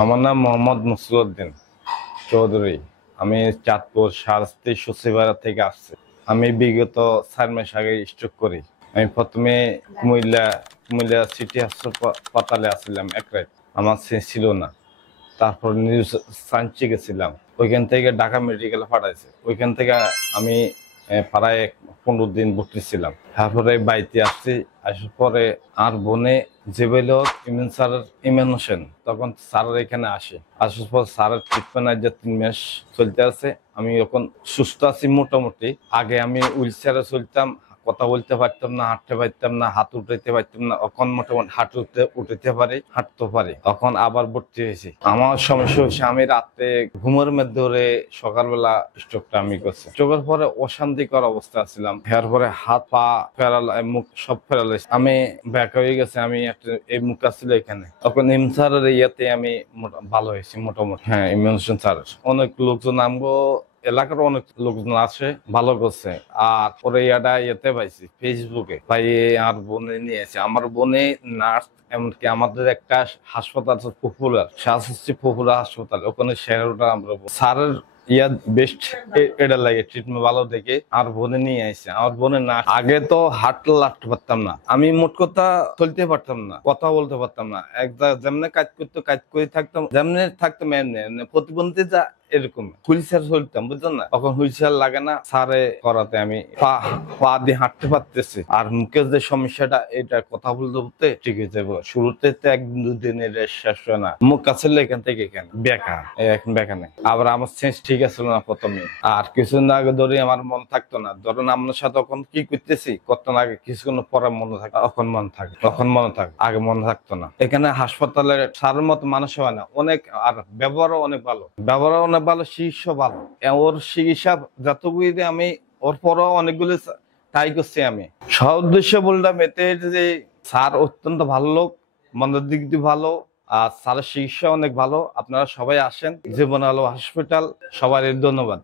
আমার নাম মোহাম্মদ মুসলিউদ্দিন চৌধুরী। আমি চাঁদপুর শাহরাস্তি সচিবালয় থেকে আসছি। আমি বিগত 4 মাস আগে স্ট্রোক করি। আমি প্রথমে কুমিল্লা কুমিল্লা সিটি হাসপাতালে আসছিলাম এক রাত। আমার সেন্স ছিল না। তারপর নিউজ সায়েন্সে গেছিলাম, ওইখান থেকে ঢাকা মেডিকেলে পাঠাইছে। ওইখান থেকে আমি প্রায় 15 দিন ভর্তি ছিলাম। তারপরে বাড়িতে আসছি। আসার পরে আর বোনে জেবেল ইমিউন স্যারের ইমিউন হোসেন, তখন স্যারের এখানে আসে। আসার পর স্যারের ট্রিটমেন্ট আজ 3 মাস চলতে আছে। আমি এখন সুস্থ আছি মোটামুটি। আগে আমি হুইল চেয়ারে চলতাম, কথা বলতে পারতাম না, হাঁটতে পারতাম না, হাত উঠাইতে পারতাম না। এখন মোটামুটি উঠাইতে পারি, হাঁটতে পারি। তখন আবার ভর্তি হয়েছি। আমার সমস্যা হচ্ছে আমি রাতে ঘুমের মধ্যে ধরে সকালবেলা স্ট্রোকটা আমি করছি। স্ট্রোকের পরে অশান্তিকর অবস্থা ছিলাম। এর পরে হাত পা ফেরালাইজ, মুখ সব ফেরালাইজ। আমি ব্যাক হয়ে গেছে। আমি একটা এই মুখ ছিল এখানে। তখন ইমসারের ইয়াতে আমি ভালো হয়েছি মোটামুটি। হ্যাঁ, ইমিউন স্যার অনেক লোকজন আমগো এলাকার অনেক লোকজন আছে, ভালো করছে। আর পরে ইয়েতে পাইছি ফেসবুকে ভাই, আর বোনে নিয়েছে। আমার বোনে নার্স, এমনকি আমাদের একটা হাসপাতাল আছে পপুলার, শাহরাস্তি পপুলার হাসপাতাল, ওখানে শেয়ারটা আমরা স্যারের ইয়া বেস্ট এটা লাগে ট্রিটমেন্ট ভালো দেখে আর বোনে নিয়ে আসছে। আমার বোনে না, আগে তো লাগতে পারতাম না। আমি মোট কথা চলতে পারতাম না, কথা বলতে পারতাম না। এক যেমনে কাজ করতো কাজ করে থাকতাম, যেমনে থাকতাম এমনি প্রতিবন্ধী যা এরকম হুইল চেয়ার চলতাম, বুঝলেন না। তখন হুইল চেয়ার লাগে না, সারে করাতে আমি পা দিয়ে হাঁটতে পারতেছি। আর মুখের যে সমস্যাটা, এটা কথা বলতে বলতে ঠিক হয়ে যাবো। শুরুতে তো 1-2 দিনের শেষ হয় না। মুখ কাছে এখান থেকে এখানে বেকা, এখন বেকা নেই। আবার আমার সেন্স ঠিক আছিল না প্রথমে। আর কিছুদিন আগে ধরে আমার মন থাকতো না। ধরুন আপনার সাথে তখন কি করতেছি, কতক্ষণ আগে কিছুক্ষণ পরে মনে থাকে, তখন মনে থাকে, তখন মনে থাকে, আগে মনে থাকতো না। এখানে হাসপাতালে সারের মতো মানুষ হয় না অনেক। আর ব্যবহারও অনেক ভালো, ব্যবহারও অনেক ভালো, চিকিৎসা ভালো। ওর চিকিৎসা যতগুলি আমি ওর পরও অনেকগুলি ট্রাই করছি। আমি সব উদ্দেশ্য বললাম এতে যে স্যার অত্যন্ত ভালো লোক, মনের দিক দিয়ে ভালো। আর স্যারের চিকিৎসা অনেক ভালো। আপনারা সবাই আসেন জীবন আলো হসপিটাল। সবারই ধন্যবাদ।